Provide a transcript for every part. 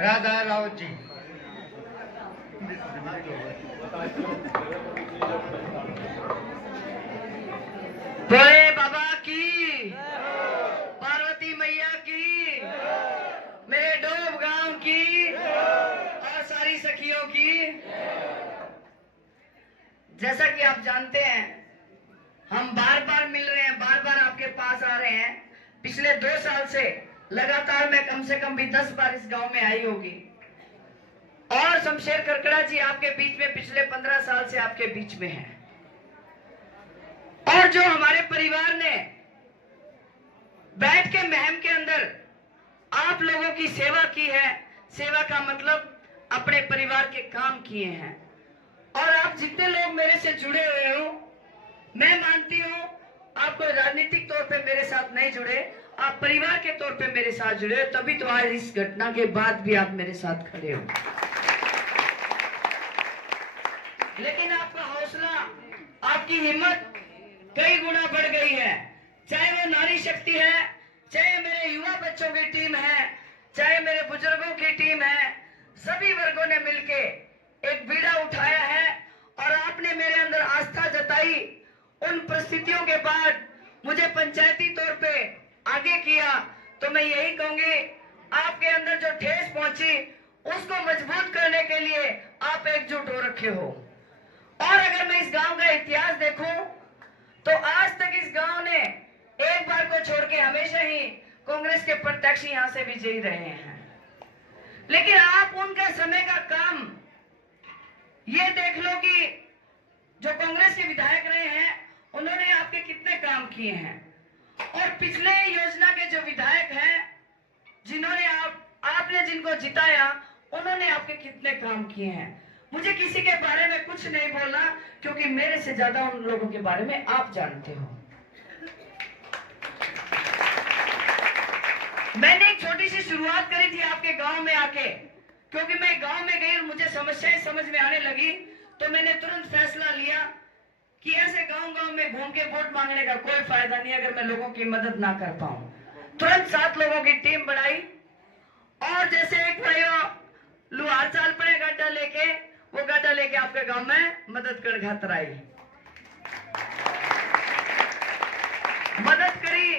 राधा राव जी। भोले बाबा की, पार्वती मैया की, मेरे डोब गांव की और सारी सखियों की। जैसा कि आप जानते हैं, हम बार बार मिल रहे हैं, बार बार आपके पास आ रहे हैं। पिछले 2 साल से लगातार मैं कम से कम भी 10 बार इस गांव में आई होगी। और शमशेर करकड़ा जी आपके बीच में पिछले 15 साल से आपके बीच में हैं। और जो हमारे परिवार ने बैठ के महम के अंदर आप लोगों की सेवा की है, सेवा का मतलब अपने परिवार के काम किए हैं। और आप जितने लोग मेरे से जुड़े हुए हो, मैं मानती हूं आप कोई राजनीतिक तौर पे मेरे साथ नहीं जुड़े, आप परिवार के तौर पे मेरे साथ जुड़े हो, तभी तो आज इस घटना के बाद भी आप मेरे साथ खड़े हो। लेकिन आपका हौसला, आपकी हिम्मत कई गुना बढ़ गई है। चाहे वो नारी शक्ति है, चाहे मेरे युवा बच्चों की टीम है, चाहे मेरे बुजुर्गों की टीम है, सभी वर्गों ने मिलके एक बीड़ा उठाया है। और आपने मेरे अंदर आस्था जताई। उन परिस्थितियों के बाद मुझे पंचायती तौर पे आगे किया, तो मैं यही कहूंगी, आपके अंदर जो ठेस पहुंची उसको मजबूत करने के लिए आप एकजुट हो रखे हो। और अगर मैं इस गांव का इतिहास देखूं तो आज तक इस गांव ने एक बार को छोड़ के हमेशा ही कांग्रेस के प्रत्याशी यहां से विजयी रहे हैं। लेकिन आप उनका समय का काम ये देख लो कि जो कांग्रेस के विधायक रहे हैं उन्होंने आपके कितने काम किए हैं। और पिछले योजना के जो विधायक हैं, जिन्होंने आपने जिनको जिताया, उन्होंने आपके कितने काम किए हैं। मुझे किसी के बारे में कुछ नहीं बोलना, क्योंकि मेरे से ज्यादा उन लोगों के बारे में आप जानते हो। मैंने एक छोटी सी शुरुआत करी थी आपके गांव में आके, क्योंकि मैं गांव में गई और मुझे समस्याएं समझ में आने लगी, तो मैंने तुरंत फैसला लिया कि ऐसे गांव-गांव में घूम के वोट मांगने का कोई फायदा नहीं अगर मैं लोगों की मदद ना कर पाऊं। तुरंत 7 लोगों की टीम बनाई और जैसे एक भाई लुहार चाल पड़े गड्ढा लेके, वो गड्ढा लेके आपके गांव में मदद कर खातर आई, मदद करी,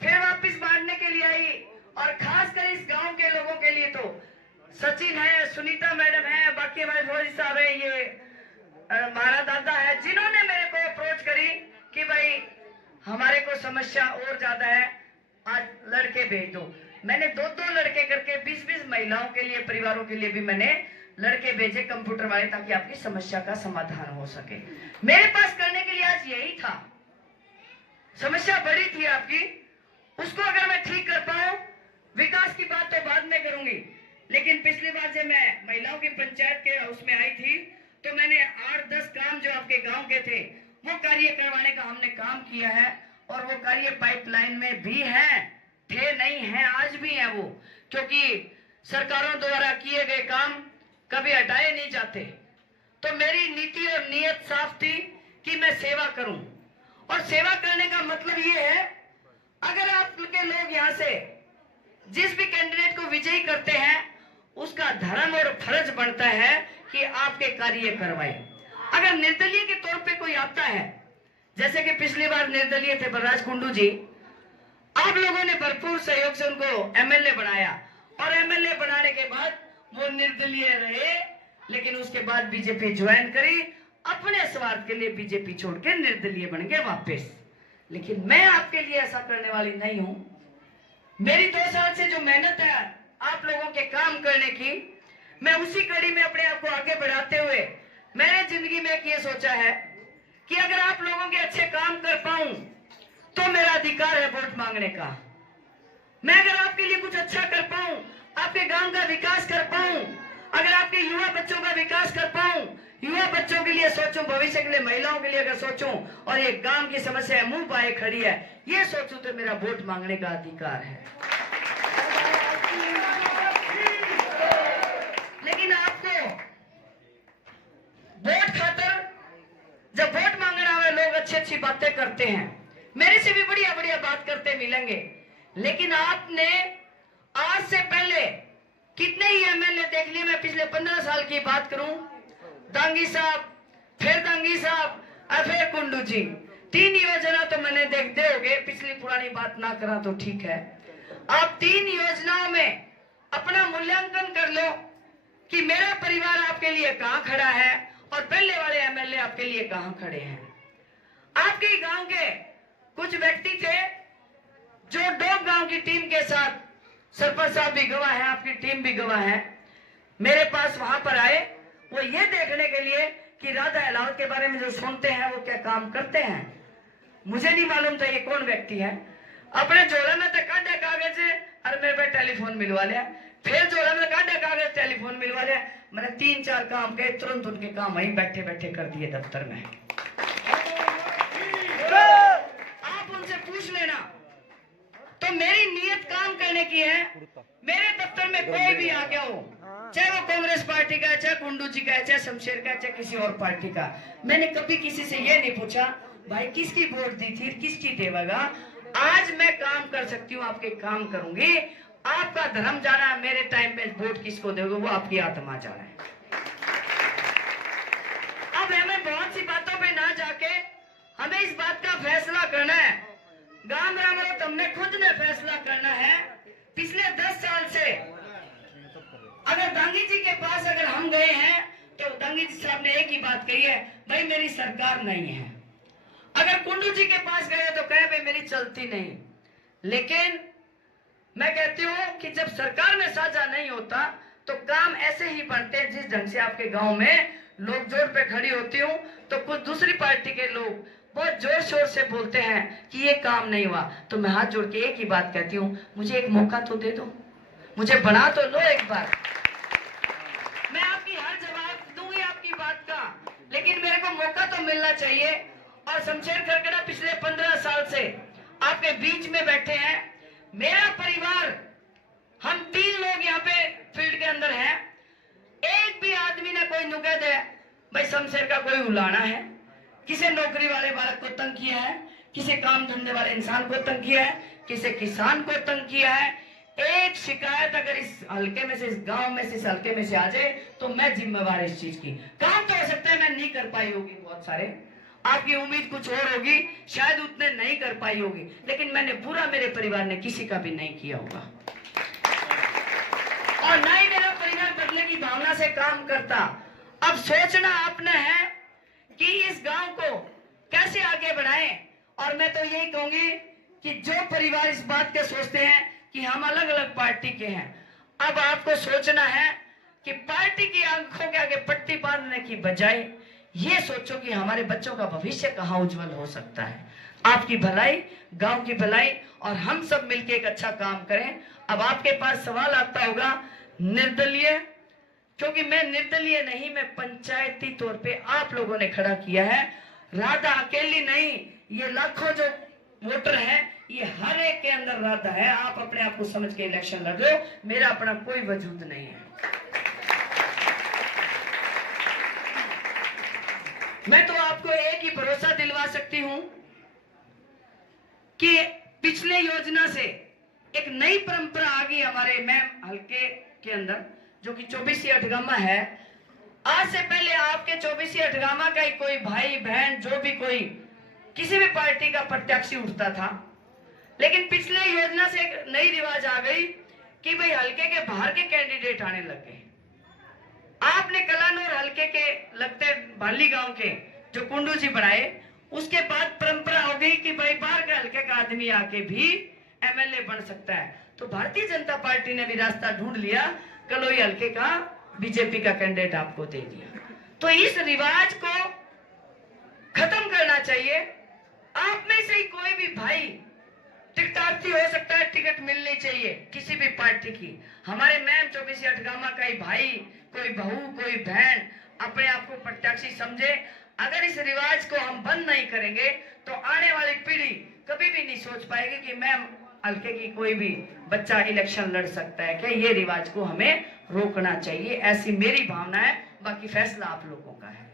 फिर वापिस बांटने के लिए आई। और खासकर इस गांव के लोगों के लिए तो सचिन है, सुनीता मैडम है, बाकी हमारे फौजी साहब है, ये हमारा दादा है, जिन्होंने मेरे को अप्रोच करी कि भाई हमारे को समस्या और ज्यादा है, आज लड़के भेज दो। मैंने 2-2 लड़के करके 20-20 महिलाओं के लिए, परिवारों के लिए भी मैंने लड़के भेजे कंप्यूटर वाले, ताकि आपकी समस्या का समाधान हो सके। मेरे पास करने के लिए आज यही था। समस्या बड़ी थी आपकी, उसको अगर मैं ठीक कर पाऊं, विकास की बात तो बाद में करूंगी, लेकिन पिछली बार जब मैं महिलाओं की पंचायत के उसमें आई थी, तो मैंने 8-10 काम जो आपके गांव के थे वो कार्य करवाने का हमने काम किया है। और वो कार्य पाइपलाइन में भी है, थे नहीं है, आज भी है वो, क्योंकि सरकारों द्वारा किए गए काम कभी हटाए नहीं जाते। तो मेरी नीति और नीयत साफ थी कि मैं सेवा करूं। और सेवा करने का मतलब ये है, अगर आपके लोग यहाँ से जिस भी कैंडिडेट को विजयी करते हैं, उसका धर्म और फर्ज बनता है कि आपके कार्य करवाए। अगर निर्दलीय के तौर पे कोई आता है, जैसे कि पिछली बार निर्दलीय थे बलराज कुंडू जी, आप लोगों ने भरपूर सहयोग से उनको एमएलए बनाया, और एमएलए बनाने के बाद वो निर्दलीय रहे, लेकिन उसके बाद बीजेपी ज्वाइन करी, अपने स्वार्थ के लिए बीजेपी छोड़ के निर्दलीय बन गए वापस। लेकिन मैं आपके लिए ऐसा करने वाली नहीं हूं। मेरी 2 साल से जो मेहनत है आप लोगों के काम करने की, मैं उसी कड़ी में अपने आप को आगे बढ़ाते हुए मैंने जिंदगी में ये सोचा है कि अगर आप लोगों के अच्छे काम कर पाऊं तो मेरा अधिकार है वोट मांगने का। मैं अगर आपके लिए कुछ अच्छा कर पाऊं, आपके गांव का विकास कर पाऊं, अगर आपके युवा बच्चों का विकास कर पाऊं, युवा बच्चों के लिए सोचूं, भविष्य के लिए महिलाओं के लिए अगर सोचूं, और ये गांव की समस्या मुंह पाए खड़ी है, ये सोचूं, तो मेरा वोट मांगने का अधिकार है। लेकिन आपको वोट खातर जब वोट मांगना है, लोग अच्छी अच्छी बातें करते हैं, मेरे से भी बढ़िया बढ़िया बात करते मिलेंगे, लेकिन आपने आज से पहले कितने देख लिया, मैं पिछले 15 साल की बात करूं, दांगी साहब, फिर दांगी साहब और फिर कुंडू जी, 3 योजना तो मैंने देखते होगे, पिछली पुरानी बात ना करा तो ठीक है। आप 3 योजनाओं में अपना मूल्यांकन कर लो कि मेरा परिवार आपके लिए कहां खड़ा है और पहले वाले एमएलए आपके लिए कहां खड़े हैं। आपके गांव के कुछ व्यक्ति थे जो डोब गांव की टीम के साथ, सरपंच साहब भी गवाह है, आपकी टीम भी गवाह है, मेरे पास वहां पर आए, वो ये देखने के लिए कि राधा अहलावत के बारे में जो सुनते हैं वो क्या काम करते हैं। मुझे नहीं मालूम था ये कौन व्यक्ति है। अपने झोला में तो काटे कागज और मेरे पे टेलीफोन मिलवा लिया, फिर झोला में काटे कागज, टेलीफोन मिलवा लिया। मैंने 3-4 काम के तुरंत उनके काम वहीं बैठे बैठे कर दिए दफ्तर में। आप उनसे पूछ लेना। तो मेरी नीयत काम करने की है। मेरे दफ्तर में कोई भी आ गया हो, चाहे वो कांग्रेस पार्टी का है, चाहे कुंडू जी का है, चाहे शमशेर का है, चाहे किसी और पार्टी का, मैंने कभी किसी से ये नहीं पूछा भाई किसकी वोट दी थी, किसकी देगा। आज मैं काम कर सकती हूँ, आपके काम करूंगी। आपका धर्म जाना है, मेरे टाइम में वोट किसको दोगे वो आपकी आत्मा जाना है। अब हमें बहुत सी बातों पे ना जाके हमें इस बात का फैसला करना है। गांव रामरोत हमने खुद ने फैसला करना है। पिछले 10 साल से अगर दांगी जी के पास अगर हम गए हैं तो दांगी जी साहब ने एक ही बात कही है, भाई मेरी सरकार नहीं है। अगर कुंडू जी के पास गए तो कहे भाई मेरी चलती नहीं। लेकिन मैं कहती हूं कि जब सरकार में साझा नहीं होता तो काम ऐसे ही बनते हैं। जिस ढंग से आपके गांव में लोग जोर पे खड़ी होती हूं तो कुछ दूसरी पार्टी के लोग बहुत जोर शोर से बोलते हैं कि ये काम नहीं हुआ, तो मैं हाथ जोड़ के एक ही बात कहती हूँ, मुझे एक मौका तो दे दो, मुझे बना तो लो एक बार। मैं आपकी हर जवाब दूंगी आपकी बात का, लेकिन मेरे को मौका तो मिलना चाहिए। और शमशेर खरकड़ा पिछले 15 साल से आपके बीच में बैठे हैं। मेरा परिवार, हम 3 लोग यहाँ पे फील्ड के अंदर हैं। एक भी आदमी ने कोई नुकद है भाई शमशेर का कोई उलाना है, किसी नौकरी वाले बालक को तंग किया है, किसी काम धंधे वाले इंसान को तंग किया है, किसी किसान को तंग किया है। एक शिकायत अगर इस हल्के में से, इस गांव में से, इस हल्के में से आ जाए तो मैं जिम्मेवार इस चीज की। काम तो हो सकता है मैं नहीं कर पाई होगी, बहुत सारे आपकी उम्मीद कुछ और होगी, शायद उतने नहीं कर पाई होगी, लेकिन मैंने पूरा, मेरे परिवार ने किसी का भी नहीं किया होगा और ना ही मेरा परिवार बदले की भावना से काम करता। अब सोचना आपने है कि इस गांव को कैसे आगे बढ़ाएं। और मैं तो यही कहूंगी कि जो परिवार इस बात के सोचते हैं कि हम अलग अलग पार्टी के हैं, अब आपको सोचना है कि पार्टी की आंखों के आगे पट्टी बांधने की बजाय ये सोचो कि हमारे बच्चों का भविष्य कहां उज्जवल हो सकता है। आपकी भलाई, गांव की भलाई, और हम सब मिलकर एक अच्छा काम करें। अब आपके पास सवाल आता होगा निर्दलीय, क्योंकि मैं निर्दलीय नहीं, मैं पंचायती तौर पे आप लोगों ने खड़ा किया है। राधा अकेली नहीं, ये लाखों जो वोटर है, ये हर एक के अंदर राधा है। आप अपने आप को समझ के इलेक्शन लड़ रहे हो, मेरा अपना कोई वजूद नहीं है। मैं तो आपको एक ही भरोसा दिलवा सकती हूं कि पिछले योजना से एक नई परंपरा आ गई हमारे मैम हल्के के अंदर, जो कि 24 अठगामा है। आज से पहले आपके 24 अठगामा का ही कोई भाई बहन, जो भी कोई किसी भी पार्टी का प्रत्याशी उठता था, लेकिन पिछले योजना से एक नई रिवाज आ गई कि भाई हल्के के बाहर के कैंडिडेट आने लग गए। आपने कलानौर हल्के के लगते भाली गांव के जो कुंडू जी बनाए, उसके बाद परंपरा हो गई कि भाई बाहर के हल्के का आदमी आके भी एमएलए बन सकता है। तो भारतीय जनता पार्टी ने भी रास्ता ढूंढ लिया, कलोई हल्के का बीजेपी का कैंडिडेट आपको दे दिया। तो इस रिवाज को खत्म करना चाहिए। आप में से ही कोई भी भाई टिकटार्थी हो सकता है, टिकट मिलनी चाहिए किसी भी पार्टी की। हमारे मैम 24 अठगामा का ही भाई, कोई बहू, कोई बहन अपने आप को प्रत्याशी समझे। अगर इस रिवाज को हम बंद नहीं करेंगे तो आने वाली पीढ़ी कभी भी नहीं सोच पाएगी कि मैम हल्के की कोई भी बच्चा इलेक्शन लड़ सकता है। क्या ये रिवाज को हमें रोकना चाहिए, ऐसी मेरी भावना है। बाकी फैसला आप लोगों का है।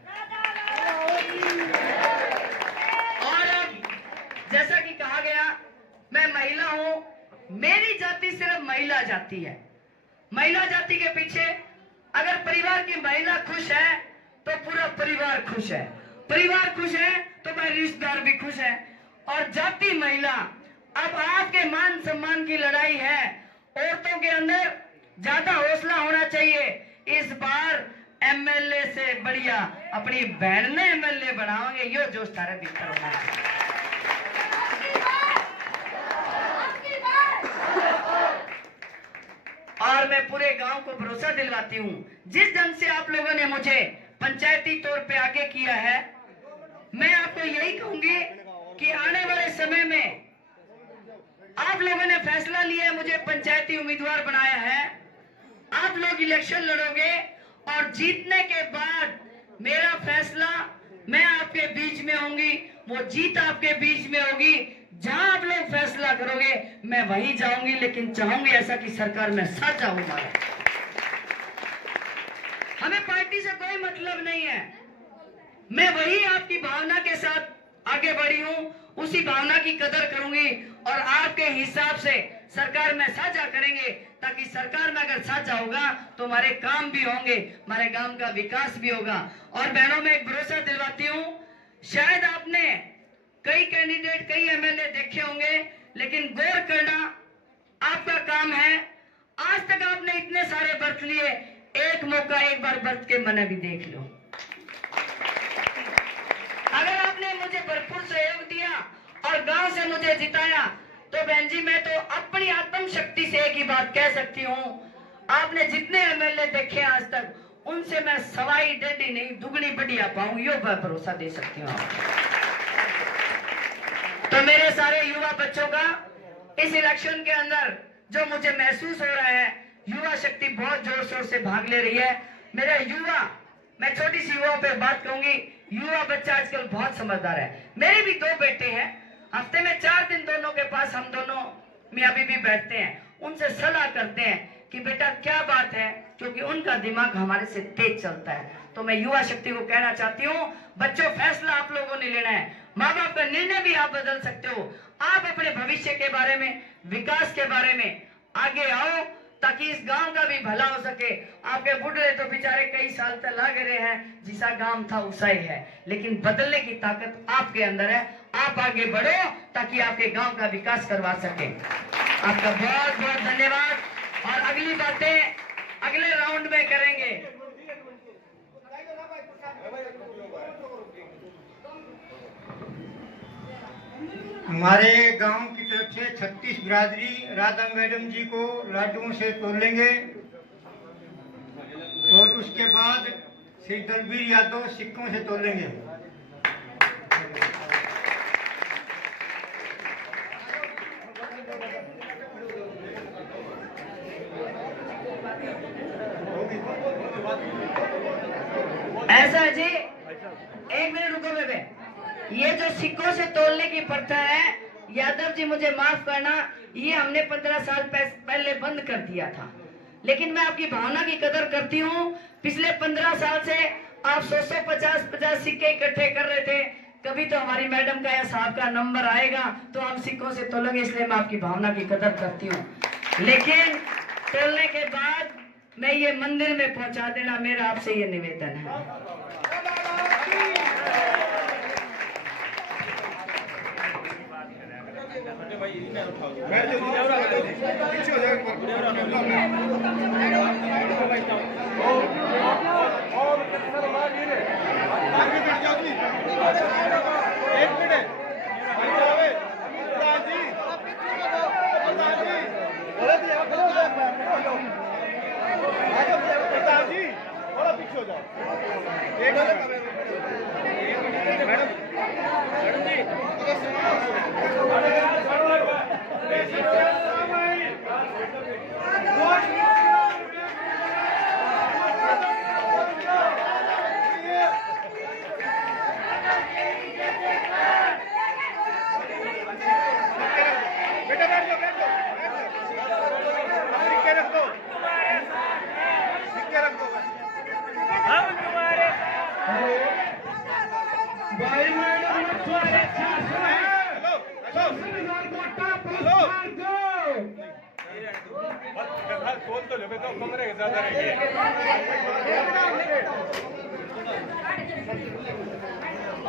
और अब जैसा कि कहा गया, मैं महिला हूं, मेरी जाति सिर्फ महिला जाति है। महिला जाति के पीछे अगर परिवार की महिला खुश है तो पूरा परिवार खुश है, परिवार खुश है तो भाई रिश्तेदार भी खुश है। और जाति महिला, अब आपके मान सम्मान की लड़ाई है, औरतों के अंदर ज्यादा हौसला होना चाहिए। इस बार एमएलए से बढ़िया अपनी बहन ने एमएलए बनाओगे, यो जोश तारा भीतर होना चाहिए। और मैं पूरे गांव को भरोसा दिलवाती हूँ, जिस ढंग से आप लोगों ने मुझे पंचायती तौर पे आगे किया है, मैं आपको यही कहूंगी कि आने वाले समय में आप लोगों ने फैसला लिया है, मुझे पंचायती उम्मीदवार बनाया है, आप लोग इलेक्शन लड़ोगे और जीतने के बाद मेरा फैसला, मैं आपके बीच में होंगी, वो जीत आपके बीच में होगी। जहां आप लोग फैसला करोगे मैं वहीं जाऊंगी, लेकिन चाहूंगी ऐसा कि सरकार में साथ जाऊंगा। हमें पार्टी से कोई मतलब नहीं है, मैं वही आपकी भावना के साथ आगे बढ़ी हूं, उसी भावना की कदर करूंगी और आपके हिसाब से सरकार में साझा करेंगे, ताकि सरकार में अगर साझा होगा तो हमारे काम भी होंगे, हमारे गांव का विकास भी होगा। और बहनों में एक भरोसा दिलवाती हूं, शायद आपने कई कैंडिडेट, कई एमएलए देखे होंगे, लेकिन गौर करना आपका काम है। आज तक आपने इतने सारे बर्थ लिए, एक मौका एक बार बर्थ के मने भी देख लो। अगर आपने मुझे भरपूर सहयोग दिया और गांव से मुझे जिताया, तो बहन जी मैं तो अपनी आत्म शक्ति से एक ही बात कह सकती हूँ, आपने जितने एमएलए देखे आज तक, उनसे मैं सवाई डेढ़ी नहीं दुगनी बढ़िया पाऊं, यो भरोसा दे सकती हूँ। तो मेरे सारे युवा बच्चों का इस इलेक्शन के अंदर जो मुझे महसूस हो रहा है, युवा शक्ति बहुत जोर शोर से भाग ले रही है। मेरा युवा, मैं छोटी सी युवा पे बात कहूंगी, युवा बच्चा आजकल बहुत समझदार है। मेरे भी 2 बेटे हैं, हफ्ते में 4 दिन दोनों के पास हम दोनों मियाँ बीवी बैठते हैं, उनसे सलाह करते हैं कि बेटा क्या बात है, क्योंकि उनका दिमाग हमारे से तेज चलता है। तो मैं युवा शक्ति को कहना चाहती हूँ, बच्चों फैसला आप लोगों ने लेना है, माँ बाप का निर्णय भी आप बदल सकते हो। आप अपने भविष्य के बारे में, विकास के बारे में आगे आओ, ताकि इस गांव का भी भला हो सके। आपके बुढ़े तो बेचारे कई साल तक लग रहे हैं, जिसा गांव था उसा ही है, लेकिन बदलने की ताकत आपके अंदर है। आप आगे बढ़ो ताकि आपके गांव का विकास करवा सके। आपका बहुत बहुत धन्यवाद, और अगली बातें अगले राउंड में करेंगे। हमारे गांव की तरफ से 36 बिरादरी राधा मैडम जी को लाडुओं से तोलेंगे, और उसके बाद श्री दलबीर यादव सिक्कों से तोलेंगे। ऐसा जी, एक मिनट रुको बेबे, ये जो सिक्कों से तोलने की प्रथा है, यादव जी मुझे माफ करना, ये हमने 15 साल पहले बंद कर दिया था, लेकिन मैं आपकी भावना की कदर करती हूँ। पिछले 15 साल से आप 150 सिक्के इकट्ठे कर रहे थे, कभी तो हमारी मैडम का या साहब का नंबर आएगा तो हम सिक्कों से तोलेंगे, इसलिए मैं आपकी भावना की कदर करती हूँ। लेकिन तोलने के बाद मैं ये मंदिर में पहुंचा देना, मेरा आपसे ये निवेदन है।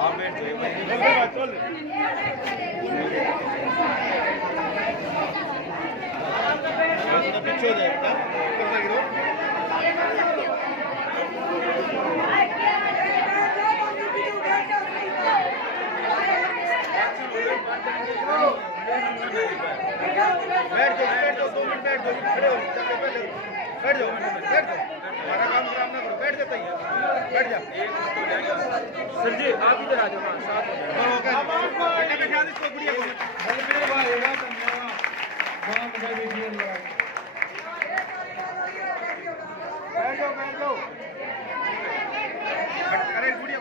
आप बैठ जाइए। पीछे हो जाए बैठ जाओ 2 मिनट बैठ जाओ, खड़े हो बैठ जाओ हमारा काम खराब ना करो, बैठ जाता ही बैठ जा। सर जी आप इधर आ जाओ, साथ बैठा दे इसको गुड़िया को बैठ जाओ अरे गुड़िया